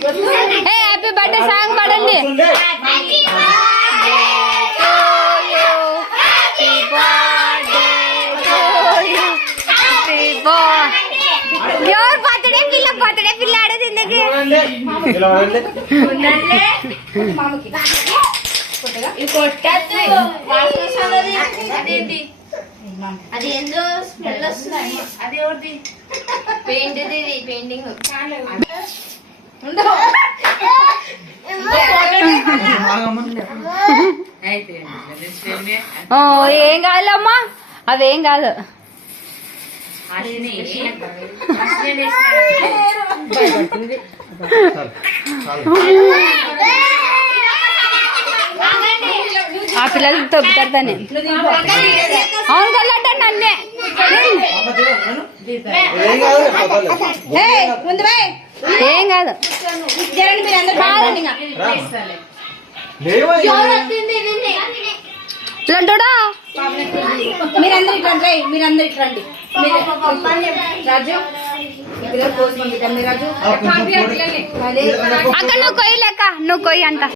ఏ happy birthday song పాడండి. ఎవరు birthday పిల్ల ఆడేది ఎందుకు? అది ఏందో స్మెల్ వస్తుంది. అది ఎవరిది? పెయింటింగ్. ఏం కాదులమ్మా, అవేం కాదు. ఆ పిల్లలు తొక్కుతారు దాన్ని. అవును కల్లట నన్నే ఏం కాదు. లంటోడా మీరందరూ ఇట్లండి. రాజు అక్క నువ్వు కొయ్యి లెక్క, నువ్వు కొయ్యి అంట.